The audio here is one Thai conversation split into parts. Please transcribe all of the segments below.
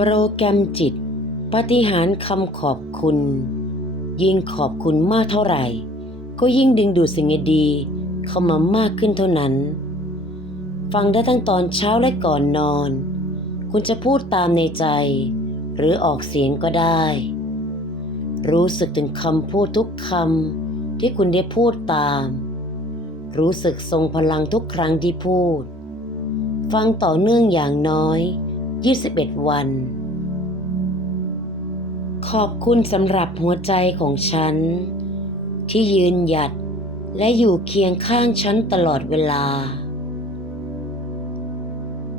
โปรแกรมจิต ปฏิหารคำขอบคุณ ยิ่งขอบคุณมากเท่าไหร่ ก็ยิ่งดึงดูดสิ่งดีเข้ามามากขึ้นเท่านั้น ฟังได้ทั้งตอนเช้าและก่อนนอน คุณจะพูดตามในใจ หรือออกเสียงก็ได้ รู้สึกถึงคำพูดทุกคำที่คุณได้พูดตาม รู้สึกทรงพลังทุกครั้งที่พูด ฟังต่อเนื่องอย่างน้อย 21 วัน ขอบคุณสำหรับหัวใจของฉัน ที่ยืนหยัดและอยู่เคียงข้างฉันตลอดเวลา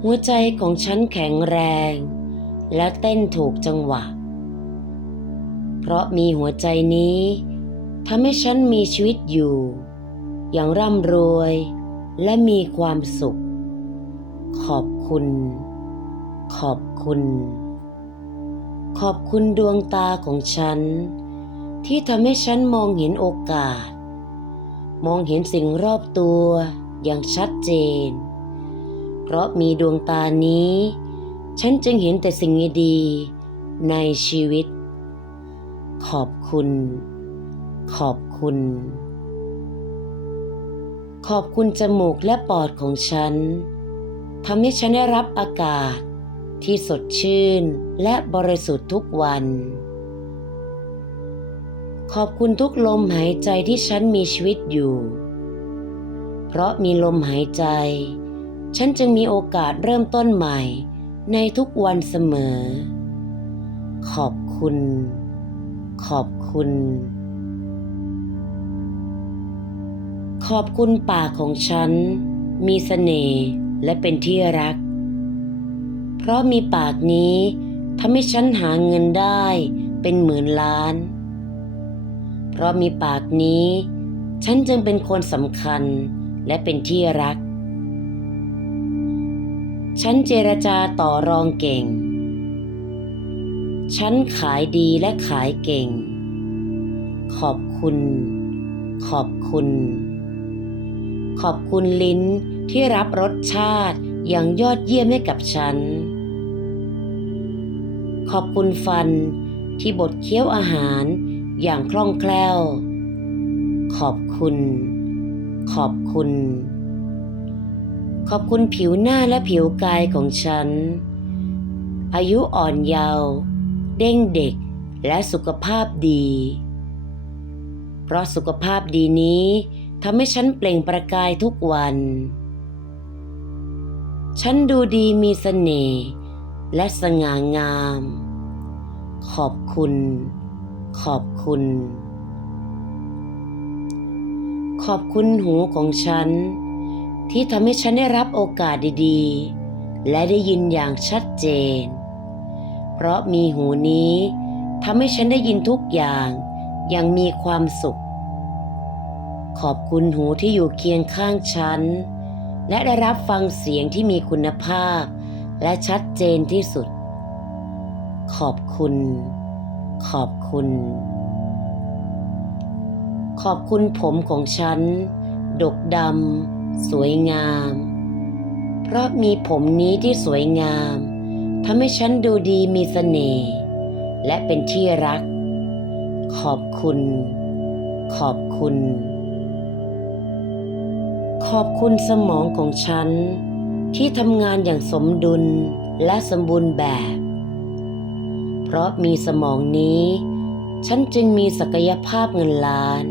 หัวใจของฉันแข็งแรง และเต้นถูกจังหวะ เพราะมีหัวใจนี้ทำให้ฉันมีชีวิตอยู่ อย่างร่ำรวยและมีความสุข ขอบคุณ ขอบคุณ ขอบคุณดวงตาของฉัน ที่ทำให้ฉันมองเห็นโอกาส มองเห็นสิ่งรอบตัวอย่างชัดเจน เพราะมีดวงตานี้ ฉันจึงเห็นแต่สิ่งดีในชีวิต ขอบคุณ ขอบคุณ ขอบคุณจมูกและปอดของฉันทำให้ฉันได้รับอากาศ ที่สดชื่นและบริสุทธิ์ทุกวัน ขอบคุณทุกลมหายใจที่ฉันมีชีวิตอยู่ เพราะมีลมหายใจ ฉันจึงมีโอกาสเริ่มต้นใหม่ในทุกวันเสมอ ขอบคุณ ขอบคุณ ขอบคุณป่าของฉัน มีเสน่ห์และเป็นที่รัก เพราะมีปากนี้ทำให้ฉันหาเงินได้เป็นหมื่นล้าน เพราะมีปากนี้ ฉันจึงเป็นคนสำคัญและเป็นที่รัก ฉันเจรจาต่อรองเก่ง ฉันขายดีและขายเก่ง ขอบคุณ ขอบคุณ ขอบคุณลิ้นที่รับรสชาติอย่างยอดเยี่ยมให้กับฉัน ขอบคุณฟันที่บดเคี้ยวอาหารอย่างคล่องแคล่ว ขอบคุณ ขอบคุณ ขอบคุณผิวหน้าและผิวกายของฉัน อายุอ่อนเยาว์เด้งเด็กและสุขภาพดี เพราะสุขภาพดีนี้ทำให้ฉันเปล่งประกายทุกวัน ฉันดูดีมีเสน่ห์ และสง่างาม ขอบคุณ ขอบคุณ ขอบคุณหูของฉัน ที่ทำให้ฉันได้รับโอกาสดีๆ และได้ยินอย่างชัดเจน เพราะมีหูนี้ทำให้ฉันได้ยินทุกอย่างอย่างมีความสุข ขอบคุณหูที่อยู่เคียงข้างฉัน และได้รับฟังเสียงที่มีคุณภาพ และชัดเจนที่สุด ขอบคุณ ขอบคุณ ขอบคุณผมของฉัน ดกดำสวยงาม เพราะมีผมนี้ที่สวยงามทำให้ฉันดูดีมีเสน่ห์และเป็นที่รัก ขอบคุณ ขอบคุณ ขอบคุณสมองของฉัน ที่ทำงานอย่างสมดุลและสมบูรณ์แบบ เพราะมีสมองนี้ ฉันจึงมีศักยภาพเงินล้าน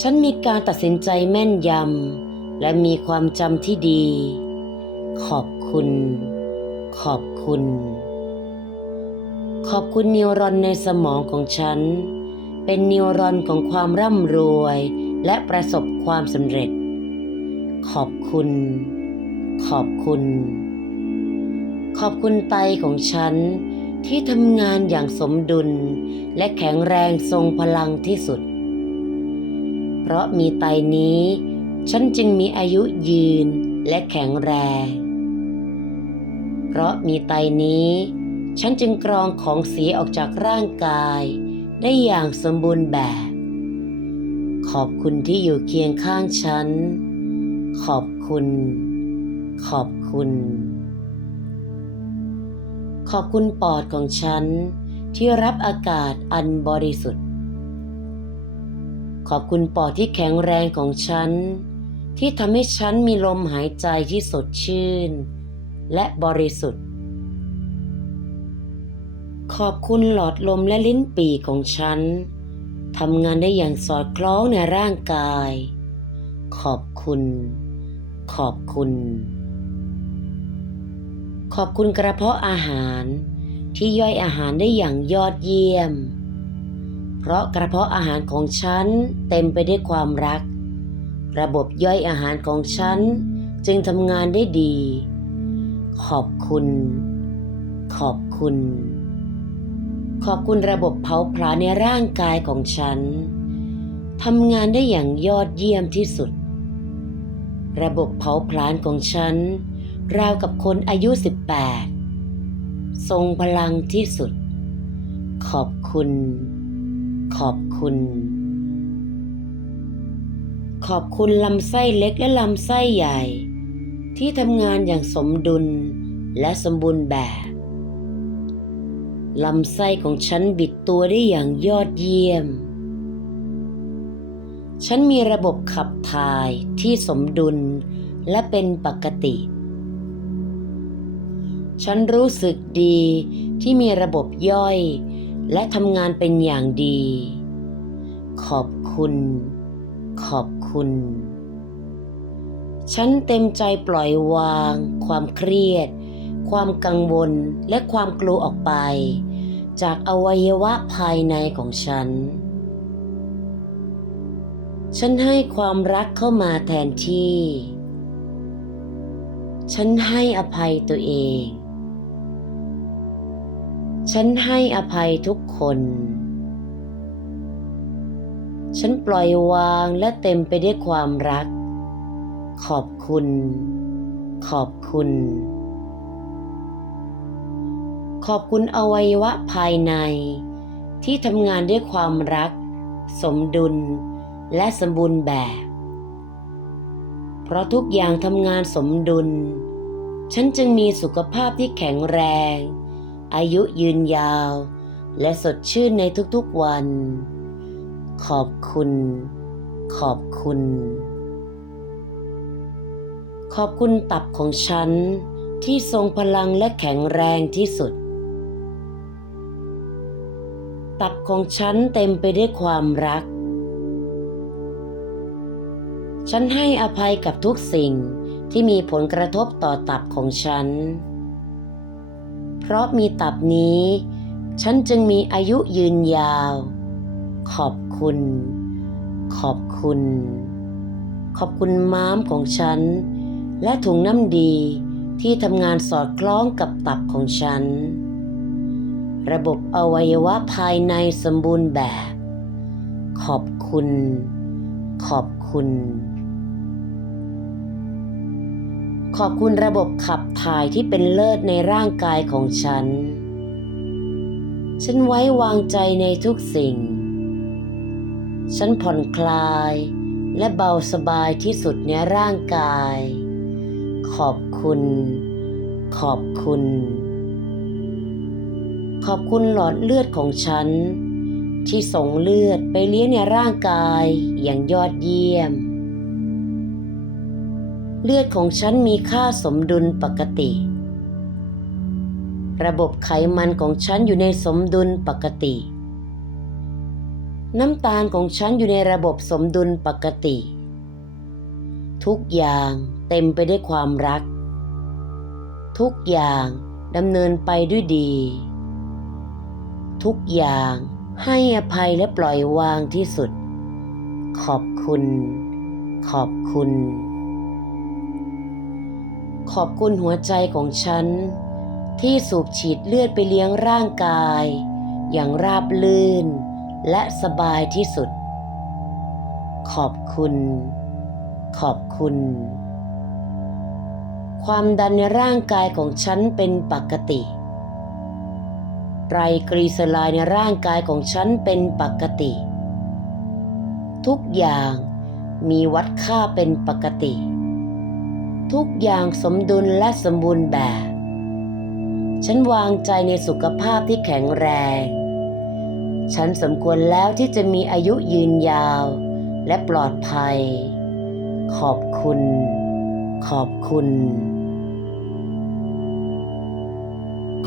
ฉันมีการตัดสินใจแม่นยำและมีความจำที่ดี ขอบคุณ ขอบคุณ ขอบคุณนิวรอนในสมองของฉัน เป็นนิวรอนของความร่ำรวยและประสบความสำเร็จ ขอบคุณ ขอบคุณ ขอบคุณไตของฉันที่ทำงานอย่างสมดุล และแข็งแรงทรงพลังที่สุด เพราะมีไตนี้ ฉันจึงมีอายุยืนและแข็งแรง เพราะมีไตนี้ ฉันจึงกรองของเสียออกจากร่างกาย ได้อย่างสมบูรณ์แบบ ขอบคุณที่อยู่เคียงข้างฉัน ขอบคุณ ขอบคุณ ขอบคุณปอดของฉันที่รับอากาศอันบริสุทธิ์ ขอบคุณปอดที่แข็งแรงของฉัน ที่ทำให้ฉันมีลมหายใจที่สดชื่น และบริสุทธิ์ ขอบคุณหลอดลมและลิ้นปีของฉันทำงานได้อย่างสอดคล้องในร่างกาย ขอบคุณ ขอบคุณ ขอบคุณกระเพาะอาหารที่ย่อยอาหารได้อย่างยอดเยี่ยม เพราะกระเพาะอาหารของฉันเต็มไปด้วยความรัก ระบบย่อยอาหารของฉันจึงทำงานได้ดี ขอบคุณ ขอบคุณ ขอบคุณระบบเผาผลาญในร่างกายของฉันทำงานได้อย่างยอดเยี่ยมที่สุด ระบบเผาผลาญของฉัน ราวกับคนอายุ 18 ทรงพลังที่สุด ขอบคุณ ขอบคุณ ขอบคุณลำไส้เล็กและลำไส้ใหญ่ ที่ทำงานอย่างสมดุลและสมบูรณ์แบบลำไส้ของฉันบิดตัวได้อย่างยอดเยี่ยม ฉันมีระบบขับถ่ายที่สมดุลและเป็นปกติ ฉันรู้สึกดีที่มีระบบย่อย และทำงานเป็นอย่างดี ขอบคุณ ขอบคุณ ฉันเต็มใจปล่อยวาง ความเครียด ความกังวลและความกลัวออกไป จากอวัยวะภายในของฉัน ฉันให้ความรักเข้ามาแทนที่ ฉันให้อภัยตัวเอง ฉันให้อภัยทุกคน ฉันปล่อยวางและเต็มไปด้วยความรัก ขอบคุณ ขอบคุณ ขอบคุณอวัยวะภายใน ที่ทำงานด้วยความรัก สมดุล และสมบูรณ์แบบ เพราะทุกอย่างทำงานสมดุล ฉันจึงมีสุขภาพที่แข็งแรง อายุยืนยาว และสดชื่นในทุกๆวัน ขอบคุณ ขอบคุณ ขอบคุณตับของฉันที่ทรงพลังและแข็งแรงที่สุด ตับของฉันเต็มไปด้วยความรัก ฉันให้อภัยกับทุกสิ่งที่มีผลกระทบต่อตับของฉัน เพราะมีตับนี้ ฉันจึงมีอายุยืนยาว ขอบคุณ ขอบคุณ ขอบคุณม้ามของฉัน และถุงน้ำดีที่ทำงานสอดคล้องกับตับของฉัน ระบบอวัยวะภายในสมบูรณ์แบบ ขอบคุณ ขอบคุณ ขอบคุณระบบขับถ่ายที่เป็นเลิศในร่างกายของฉัน ฉันไว้วางใจในทุกสิ่ง ฉันผ่อนคลายและเบาสบายที่สุดในร่างกาย ขอบคุณ ขอบคุณ ขอบคุณหลอดเลือดของฉัน ที่ส่งเลือดไปเลี้ยงในร่างกายอย่างยอดเยี่ยม เลือดของฉันมีค่าสมดุลปกติ ระบบไขมันของฉันอยู่ในสมดุลปกติ น้ำตาลของฉันอยู่ในระบบสมดุลปกติ ทุกอย่างเต็มไปด้วยความรัก ทุกอย่างดำเนินไปด้วยดี ทุกอย่างให้อภัยและปล่อยวางที่สุด ขอบคุณ ขอบคุณ ขอบคุณหัวใจของฉัน ที่สูบฉีดเลือดไปเลี้ยงร่างกาย อย่างราบลื่น และสบายที่สุด ขอบคุณ ขอบคุณ ความดันในร่างกายของฉันเป็นปกติไตรกลีเซอไรด์ในร่างกายของฉันเป็นปกติ ทุกอย่างมีวัดค่าเป็นปกติ ทุกอย่างสมดุลและสมบูรณ์แบบ ฉันวางใจในสุขภาพที่แข็งแรง ฉันสมควรแล้วที่จะมีอายุยืนยาวและปลอดภัย ขอบคุณ ขอบคุณ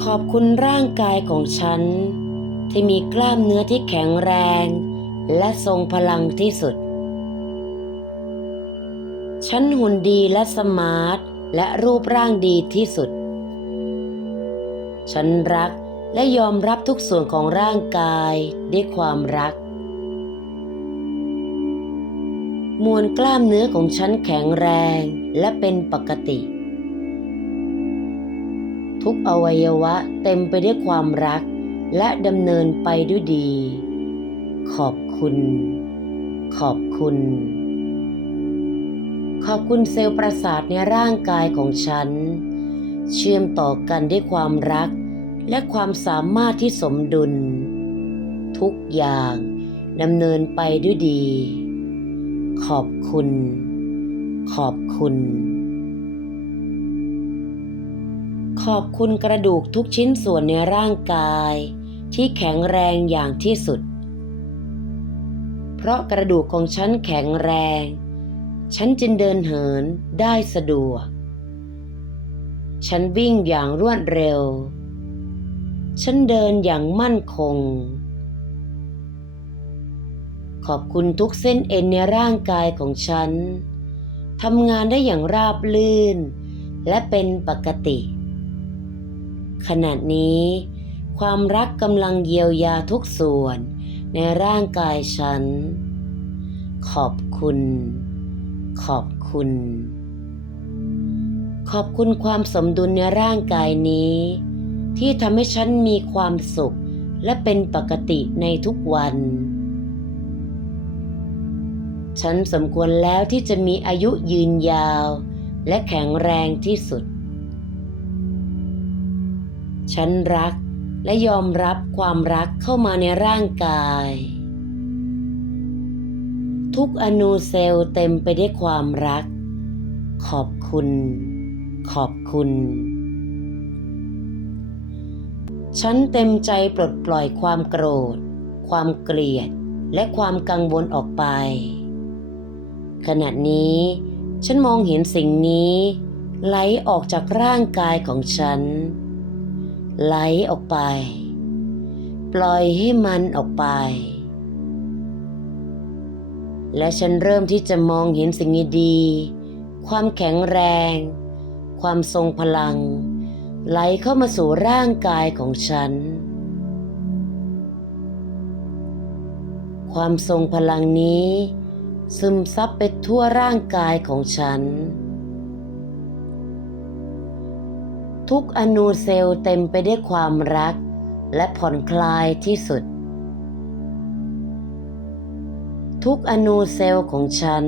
ขอบคุณร่างกายของฉัน ที่มีกล้ามเนื้อที่แข็งแรง และทรงพลังที่สุด ฉันหุ่นดีและสมาร์ทและรูปร่างดีที่สุด ฉันรักและยอมรับทุกส่วนของร่างกายด้วยความรัก มวลกล้ามเนื้อของฉันแข็งแรงและเป็นปกติ ทุกอวัยวะเต็มไปด้วยความรักและดำเนินไปด้วยดี ขอบคุณ ขอบคุณ ขอบคุณเซลล์ประสาทในร่างกายของฉัน เชื่อมต่อกันด้วยความรักและความสามารถที่สมดุล ทุกอย่างดำเนินไปด้วยดี ขอบคุณ ขอบคุณ ขอบคุณกระดูกทุกชิ้นส่วนในร่างกาย ที่แข็งแรงอย่างที่สุด เพราะกระดูกของฉันแข็งแรง ฉันจึงเดินเหินได้สะดวก ฉันวิ่งอย่างรวดเร็ว ฉันเดินอย่างมั่นคง ขอบคุณทุกเส้นเอ็นในร่างกายของฉันทำงานได้อย่างราบลื่น และเป็นปกติ ขณะนี้ ความรักกำลังเยียวยาทุกส่วนในร่างกายฉัน ขอบคุณ ขอบคุณ ขอบคุณความสมดุลในร่างกายนี้ ที่ทำให้ฉันมีความสุขและเป็นปกติในทุกวัน ฉันสมควรแล้วที่จะมีอายุยืนยาว และแข็งแรงที่สุด ฉันรักและยอมรับความรักเข้ามาในร่างกาย ทุกอนูเซลเต็มไปด้วยความรัก ขอบคุณ ขอบคุณ ฉันเต็มใจปลดปล่อยความโกรธ ความเกลียด และความกังวลออกไป ขณะนี้ ฉันมองเห็นสิ่งนี้ ไหลออกจากร่างกายของฉัน ไหลออกไป ปล่อยให้มันออกไป และฉันเริ่มที่จะมองเห็นสิ่งดีๆความแข็งแรง ความทรงพลัง ไหลเข้ามาสู่ร่างกายของฉัน ความทรงพลังนี้ ซึมซับไปทั่วร่างกายของฉัน ทุกอนูเซลล์เต็มไปด้วยความรักและผ่อนคลายที่สุด ทุกอนูเซลล์ของฉัน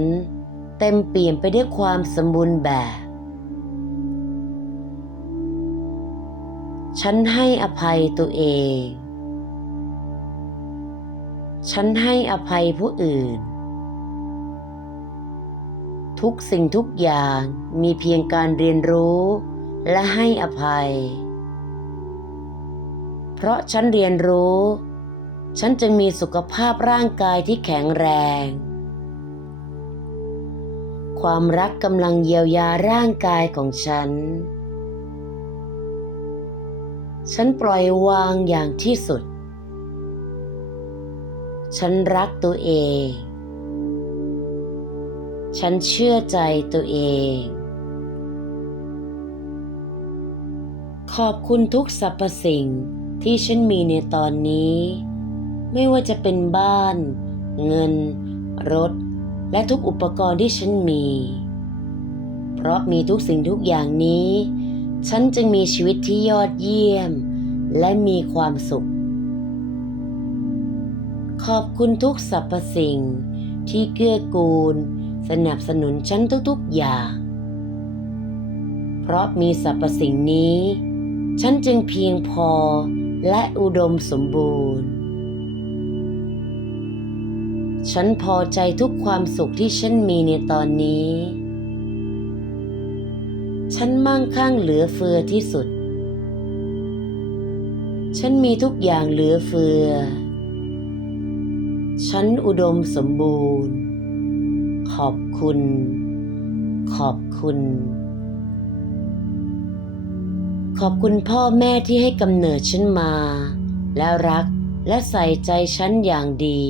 เต็มเปี่ยมไปด้วยความสมบูรณ์แบบ ฉันให้อภัยตัวเอง ฉันให้อภัยผู้อื่น ทุกสิ่งทุกอย่างมีเพียงการเรียนรู้และให้อภัย เพราะฉันเรียนรู้ ฉันจะมีสุขภาพร่างกายที่แข็งแรง ความรักกำลังเยียวยาร่างกายของฉัน ฉันปล่อยวางอย่างที่สุด ฉันรักตัวเอง ฉันเชื่อใจตัวเอง ขอบคุณทุกสรรพสิ่งที่ฉันมีในตอนนี้ ไม่ว่าจะเป็นบ้าน เงิน รถ และทุกอุปกรณ์ที่ฉันมี เพราะมีทุกสิ่งทุกอย่างนี้ ฉันจึงมีชีวิตที่ยอดเยี่ยม และมีความสุข ขอบคุณทุกสรรพสิ่ง ที่เกื้อกูล สนับสนุนฉันทุกๆอย่าง เพราะมีสรรพสิ่งนี้ ฉันจึงเพียงพอและอุดมสมบูรณ์ ฉันพอใจทุกความสุขที่ฉันมีในตอนนี้ ฉันมั่งคั่งเหลือเฟือที่สุด ฉันมีทุกอย่างเหลือเฟือ ฉันอุดมสมบูรณ์ ขอบคุณ ขอบคุณ ขอบคุณพ่อแม่ที่ให้กำเนิดฉันมา แล้วรักและใส่ใจฉันอย่างดี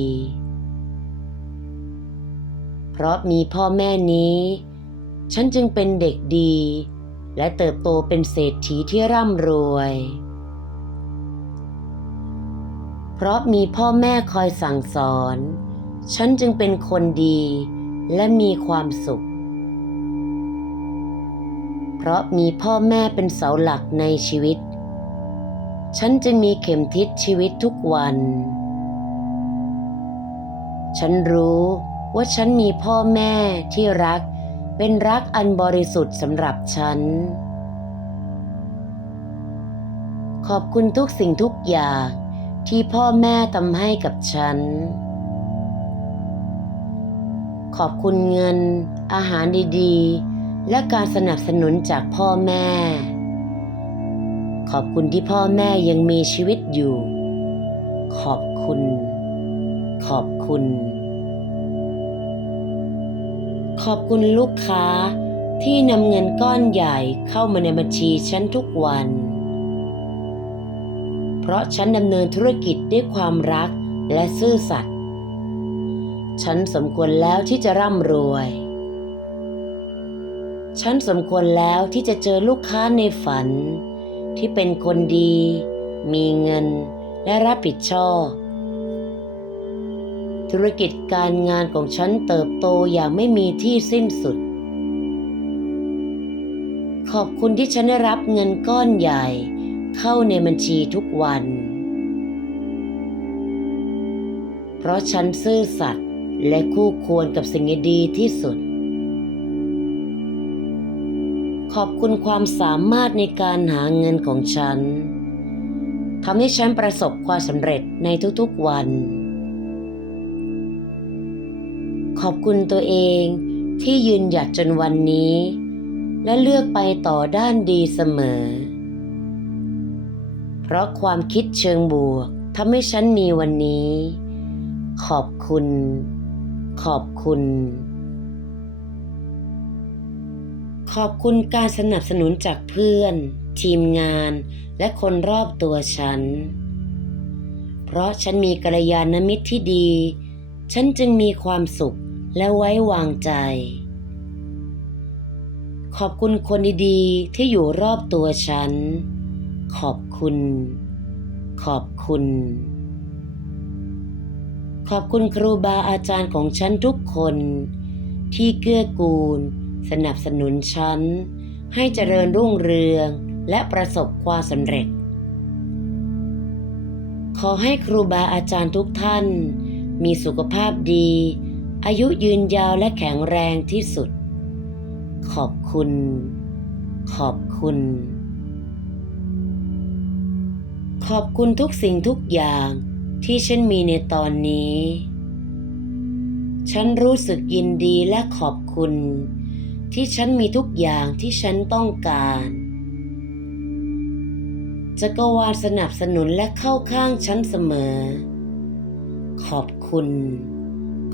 ราะมีพ่อแม่นี้ ฉันจึงเป็นเด็กดี และเติบโตเป็นเศรษฐีที่ร่ำรวย เพราะมีพ่อแม่คอยสั่งสอน ฉันจึงเป็นคนดีและมีความสุข เพราะมีพ่อแม่เป็นเสาหลักในชีวิต ฉันจึงมีเข็มทิศชีวิตทุกวัน ฉันรู้ ว่าฉันมีพ่อแม่ที่รัก เป็นรักอันบริสุทธิ์สำหรับฉัน ขอบคุณทุกสิ่งทุกอย่างที่พ่อแม่ทำให้กับฉัน ขอบคุณเงิน อาหารดีๆ และการสนับสนุนจากพ่อแม่ ขอบคุณที่พ่อแม่ยังมีชีวิตอยู่ ขอบคุณ ขอบคุณ ขอบคุณลูกค้าที่นำเงินก้อนใหญ่เข้ามาในบัญชีฉันทุกวัน เพราะฉันดำเนินธุรกิจด้วยความรักและซื่อสัตย์ ฉันสมควรแล้วที่จะร่ำรวย ฉันสมควรแล้วที่จะเจอลูกค้าในฝัน ที่เป็นคนดี มีเงินและรับผิดชอบ ธุรกิจการงานของฉันเติบโตอย่างไม่มีที่สิ้นสุด ขอบคุณที่ฉันได้รับเงินก้อนใหญ่ เข้าในบัญชีทุกวัน เพราะฉันซื่อสัตย์และคู่ควรกับสิ่งดีที่สุด ขอบคุณความสามารถในการหาเงินของฉันทำให้ฉันประสบความสำเร็จในทุกๆวัน ขอบคุณตัวเองที่ยืนหยัดจนวันนี้ และเลือกไปต่อด้านดีเสมอ เพราะความคิดเชิงบวกทำให้ฉันมีวันนี้ ขอบคุณ ขอบคุณ ขอบคุณการสนับสนุนจากเพื่อน ทีมงานและคนรอบตัวฉัน เพราะฉันมีกัลยาณมิตรที่ดี ฉันจึงมีความสุข และไว้วางใจ ขอบคุณคนดีๆ ที่อยู่รอบตัวฉัน ขอบคุณ ขอบคุณ ขอบคุณครูบาอาจารย์ของฉันทุกคน ที่เกื้อกูล สนับสนุนฉัน ให้เจริญรุ่งเรืองและประสบความสำเร็จ ขอให้ครูบาอาจารย์ทุกท่านมีสุขภาพดี อายุยืนยาวและแข็งแรงที่สุด ขอบคุณ ขอบคุณ ขอบคุณทุกสิ่งทุกอย่างที่ฉันมีในตอนนี้ ฉันรู้สึกยินดีและขอบคุณ ที่ฉันมีทุกอย่างที่ฉันต้องการจักรวาลสนับสนุนและเข้าข้างฉันเสมอ ขอบคุณ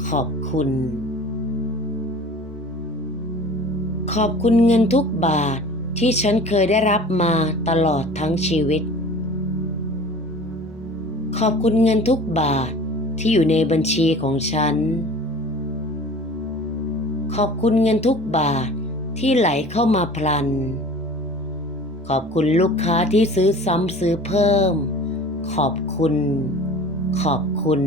ขอบคุณ ขอบคุณเงินทุกบาทที่ฉันเคยได้รับมาตลอดทั้งชีวิต ขอบคุณเงินทุกบาทที่อยู่ในบัญชีของฉัน ขอบคุณเงินทุกบาทที่ไหลเข้ามาพลัน ขอบคุณลูกค้าที่ซื้อซ้ำซื้อเพิ่ม ขอบคุณ ขอบคุณ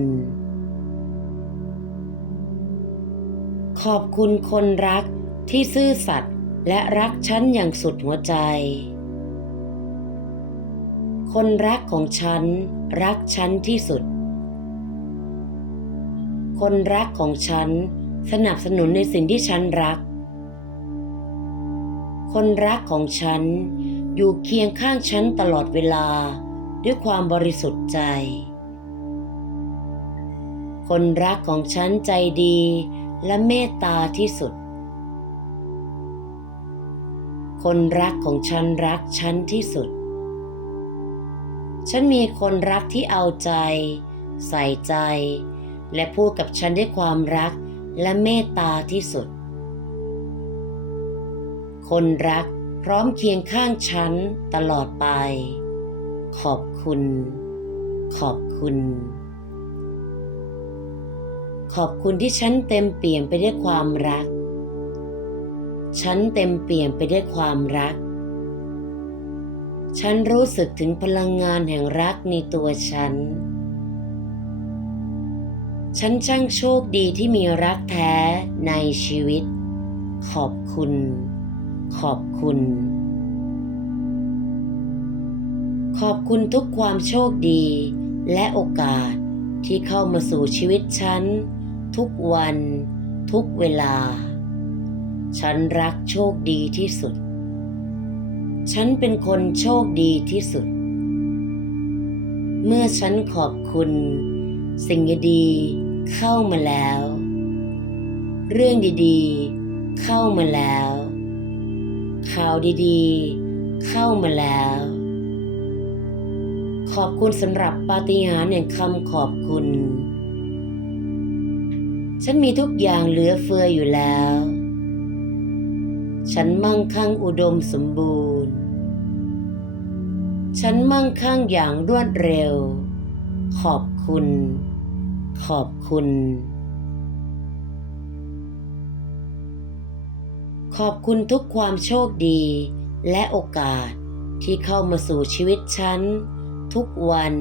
ขอบคุณคนรักที่ซื่อสัตย์และรักฉันอย่างสุดหัวใจ คนรักของฉัน รักฉันที่สุด คนรักของฉัน สนับสนุนในสิ่งที่ฉันรัก คนรักของฉัน อยู่เคียงข้างฉันตลอดเวลาด้วยความบริสุทธิ์ใจ คนรักของฉันใจดี และเมตตาที่สุด คนรักของฉันรักฉันที่สุด ฉันมีคนรักที่เอาใจ ใส่ใจ และพูดกับฉันด้วยความรักและเมตตาที่สุด คนรักพร้อมเคียงข้างฉันตลอดไป ขอบคุณ ขอบคุณ ขอบคุณที่ฉันเต็มเปี่ยมไปด้วยความรัก ฉันเต็มเปี่ยมไปด้วยความรัก ฉันรู้สึกถึงพลังงานแห่งรักในตัวฉัน ฉันช่างโชคดีที่มีรักแท้ในชีวิต ขอบคุณ ขอบคุณ ขอบคุณทุกความโชคดีและโอกาสที่เข้ามาสู่ชีวิตฉัน ทุกวัน ทุกเวลา ฉันรักโชคดีที่สุด ฉันเป็นคนโชคดีที่สุด เมื่อฉันขอบคุณ สิ่งดีๆเข้ามาแล้ว เรื่องดีๆ เข้ามาแล้ว ข่าวดีๆ เข้ามาแล้วขอบคุณสำหรับปาฏิหาริย์แห่งคำขอบคุณ ฉันมีทุกอย่างเหลือเฟืออยู่แล้ว ฉันมั่งคั่งอุดมสมบูรณ์ ฉันมั่งคั่งอย่างรวดเร็ว ขอบคุณ ขอบคุณ ขอบคุณทุกความโชคดีและโอกาสที่เข้ามาสู่ชีวิตฉัน ทุกวัน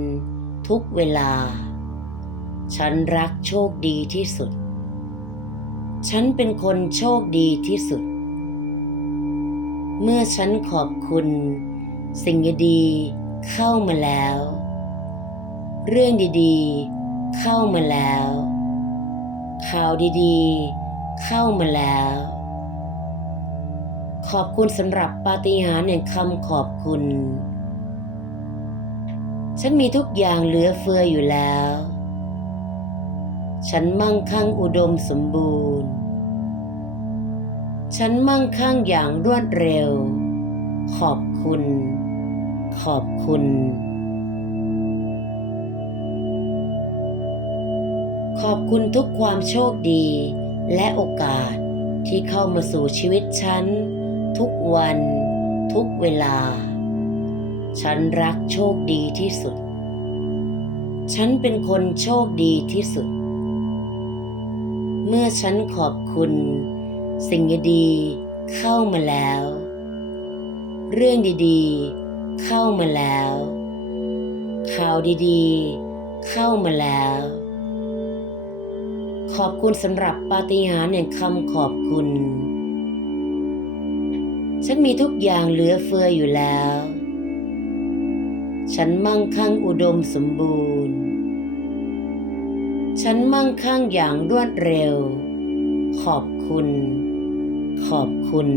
ทุกเวลา ฉันรักโชคดีที่สุด ฉันเป็นคนโชคดีที่สุด เมื่อฉันขอบคุณ สิ่งดีๆเข้ามาแล้ว เรื่องดีๆ เข้ามาแล้ว ข่าวดีๆ เข้ามาแล้ว ขอบคุณสำหรับปาฏิหาริย์แห่งคำขอบคุณ ฉันมีทุกอย่างเหลือเฟืออยู่แล้ว ฉันมั่งคั่งอุดมสมบูรณ์ ฉันมั่งคั่งอย่างรวดเร็ว ขอบคุณ ขอบคุณ ขอบคุณทุกความโชคดีและโอกาสที่เข้ามาสู่ชีวิตฉัน ทุกวัน ทุกเวลา ฉันรักโชคดีที่สุด ฉันเป็นคนโชคดีที่สุด เมื่อฉันขอบคุณ สิ่งดีๆเข้ามาแล้ว เรื่องดีๆ เข้ามาแล้ว ข่าวดีๆ เข้ามาแล้ว ขอบคุณสำหรับปาฏิหาริย์แห่งคำขอบคุณ ฉันมีทุกอย่างเหลือเฟืออยู่แล้ว ฉันมั่งคั่งอุดมสมบูรณ์ ฉันมั่งคั่งอย่างรวดเร็ว ขอบคุณ ขอบคุณ